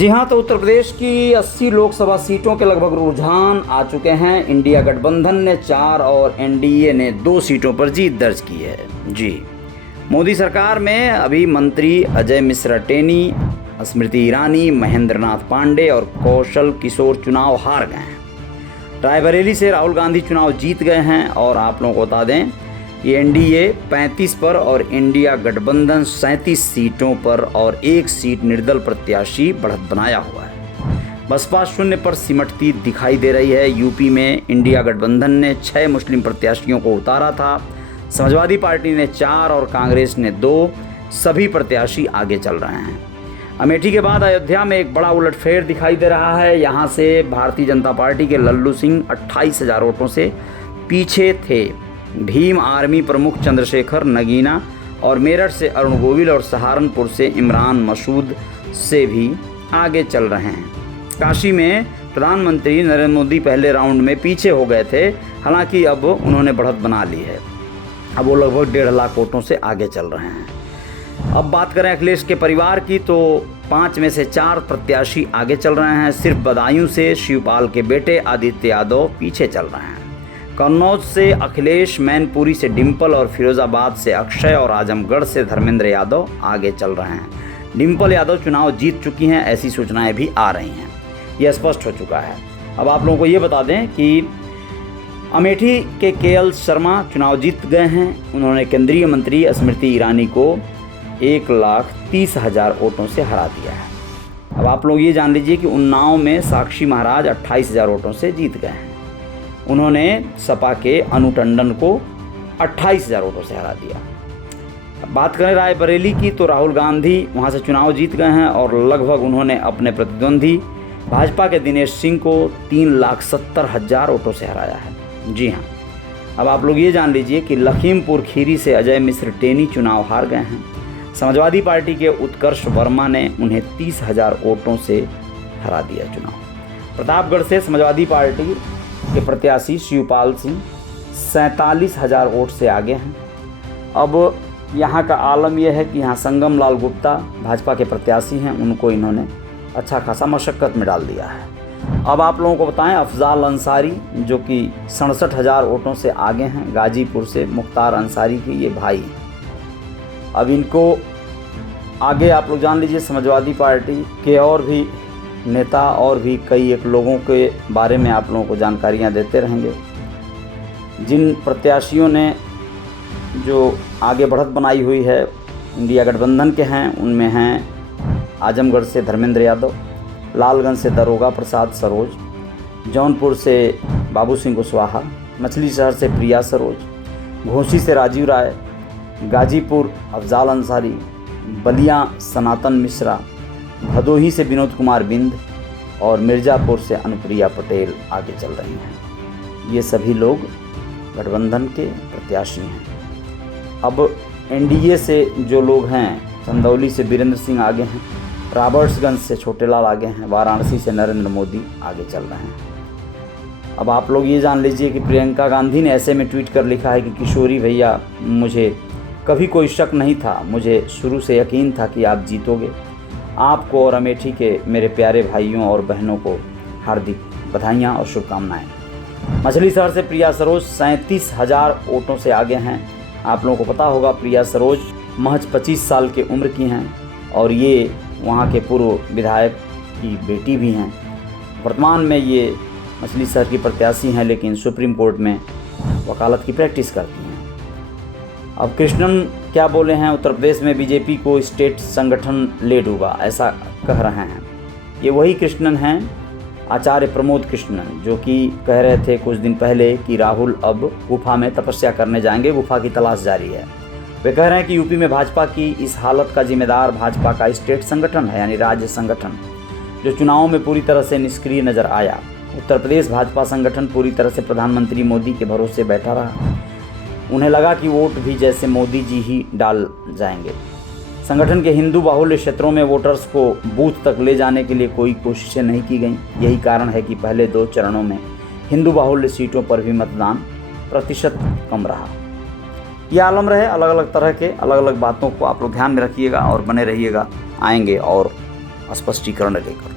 जी हाँ, तो उत्तर प्रदेश की 80 लोकसभा सीटों के लगभग रुझान आ चुके हैं। इंडिया गठबंधन ने 4 और एनडीए ने 2 सीटों पर जीत दर्ज की है। जी, मोदी सरकार में अभी मंत्री अजय मिश्रा टेनी, स्मृति ईरानी, महेंद्र नाथ पांडे और कौशल किशोर चुनाव हार गए हैं। रायबरेली से राहुल गांधी चुनाव जीत गए हैं और आप लोगों को बता दें ये एनडीए 35 पर और इंडिया गठबंधन 37 सीटों पर और 1 सीट निर्दल प्रत्याशी बढ़त बनाया हुआ है। बसपा 0 पर सिमटती दिखाई दे रही है। यूपी में इंडिया गठबंधन ने 6 मुस्लिम प्रत्याशियों को उतारा था, समाजवादी पार्टी ने 4 और कांग्रेस ने 2। सभी प्रत्याशी आगे चल रहे हैं। अमेठी के बाद अयोध्या में एक बड़ा उलटफेर दिखाई दे रहा है। यहाँ से भारतीय जनता पार्टी के लल्लू सिंह 28,000 वोटों से पीछे थे। भीम आर्मी प्रमुख चंद्रशेखर नगीना और मेरठ से अरुण गोविल और सहारनपुर से इमरान मसूद से भी आगे चल रहे हैं। काशी में प्रधानमंत्री नरेंद्र मोदी पहले राउंड में पीछे हो गए थे, हालांकि अब उन्होंने बढ़त बना ली है। अब वो लगभग 1.5 लाख वोटों से आगे चल रहे हैं। अब बात करें अखिलेश के परिवार की, तो 5 में से 4 प्रत्याशी आगे चल रहे हैं। सिर्फ बदायूं से शिवपाल के बेटे आदित्य यादव पीछे चल रहे हैं। कन्नौज से अखिलेश, मैनपुरी से डिंपल और फिरोजाबाद से अक्षय और आजमगढ़ से धर्मेंद्र यादव आगे चल रहे हैं। डिंपल यादव चुनाव जीत चुकी हैं, ऐसी सूचनाएं भी आ रही हैं। यह स्पष्ट हो चुका है। अब आप लोगों को ये बता दें कि अमेठी के केएल शर्मा चुनाव जीत गए हैं। उन्होंने केंद्रीय मंत्री स्मृति ईरानी को 1,30,000 वोटों से हरा दिया है। अब आप लोग ये जान लीजिए कि उन्नाव में साक्षी महाराज 28,000 वोटों से जीत गए हैं। उन्होंने सपा के अनु टंडन को 28,000 वोटों से हरा दिया। अब बात करें रायबरेली की, तो राहुल गांधी वहां से चुनाव जीत गए हैं और लगभग उन्होंने अपने प्रतिद्वंदी भाजपा के दिनेश सिंह को 3,70,000 वोटों से हराया है। जी हाँ, अब आप लोग ये जान लीजिए कि लखीमपुर खीरी से अजय मिश्र टेनी चुनाव हार गए हैं। समाजवादी पार्टी के उत्कर्ष वर्मा ने उन्हें 30,000 वोटों से हरा दिया चुनाव। प्रतापगढ़ से समाजवादी पार्टी के प्रत्याशी शिवपाल सिंह 47,000 वोट से आगे हैं। अब यहाँ का आलम यह है कि यहाँ संगम लाल गुप्ता भाजपा के प्रत्याशी हैं, उनको इन्होंने अच्छा खासा मशक्क़त में डाल दिया है। अब आप लोगों को बताएं, अफजाल अंसारी जो कि 67,000 वोटों से आगे हैं, गाजीपुर से मुख्तार अंसारी के ये भाई हैं। अब इनको आगे आप लोग जान लीजिए। समाजवादी पार्टी के और भी नेता और भी कई एक लोगों के बारे में आप लोगों को जानकारियां देते रहेंगे। जिन प्रत्याशियों ने जो आगे बढ़त बनाई हुई है इंडिया गठबंधन के हैं, उनमें हैं आजमगढ़ से धर्मेंद्र यादव, लालगंज से दरोगा प्रसाद सरोज, जौनपुर से बाबू सिंह कुशवाहा, मछली शहर से प्रिया सरोज, घोसी से राजीव राय, गाजीपुर अफजाल अंसारी, बलिया सनातन मिश्रा, भदोही से विनोद कुमार बिंद और मिर्ज़ापुर से अनुप्रिया पटेल आगे चल रही हैं। ये सभी लोग गठबंधन के प्रत्याशी हैं। अब एनडीए से जो लोग हैं, चंदौली से वीरेंद्र सिंह आगे हैं, रॉबर्ट्सगंज से छोटेलाल आगे हैं, वाराणसी से नरेंद्र मोदी आगे चल रहे हैं। अब आप लोग ये जान लीजिए कि प्रियंका गांधी ने ऐसे में ट्वीट कर लिखा है कि किशोरी भैया, मुझे कभी कोई शक नहीं था, मुझे शुरू से यकीन था कि आप जीतोगे। आपको और अमेठी के मेरे प्यारे भाइयों और बहनों को हार्दिक बधाइयाँ और शुभकामनाएं। मछली शहर से प्रिया सरोज 37,000 वोटों से आगे हैं। आप लोगों को पता होगा प्रिया सरोज महज 25 साल की उम्र की हैं और ये वहाँ के पूर्व विधायक की बेटी भी हैं। वर्तमान में ये मछली शहर की प्रत्याशी हैं, लेकिन सुप्रीम कोर्ट में वकालत की प्रैक्टिस करती हैं। अब कृष्णन क्या बोले हैं, उत्तर प्रदेश में बीजेपी को स्टेट संगठन ले डूबा, ऐसा कह रहे हैं। ये वही कृष्णन हैं, आचार्य प्रमोद कृष्णन, जो कि कह रहे थे कुछ दिन पहले कि राहुल अब गुफा में तपस्या करने जाएंगे, गुफा की तलाश जारी है। वे कह रहे हैं कि यूपी में भाजपा की इस हालत का जिम्मेदार भाजपा का स्टेट संगठन है, यानी राज्य संगठन, जो चुनावों में पूरी तरह से निष्क्रिय नजर आया। उत्तर प्रदेश भाजपा संगठन पूरी तरह से प्रधानमंत्री मोदी के भरोसे बैठा रहा। उन्हें लगा कि वोट भी जैसे मोदी जी ही डाल जाएंगे। संगठन के हिंदू बाहुल्य क्षेत्रों में वोटर्स को बूथ तक ले जाने के लिए कोई कोशिशें नहीं की गईं। यही कारण है कि पहले 2 चरणों में हिंदू बाहुल्य सीटों पर भी मतदान प्रतिशत कम रहा। यह आलम रहे। अलग अलग तरह के अलग अलग बातों को आप लोग ध्यान में रखिएगा और बने रहिएगा। आएंगे और स्पष्टीकरण लेकर।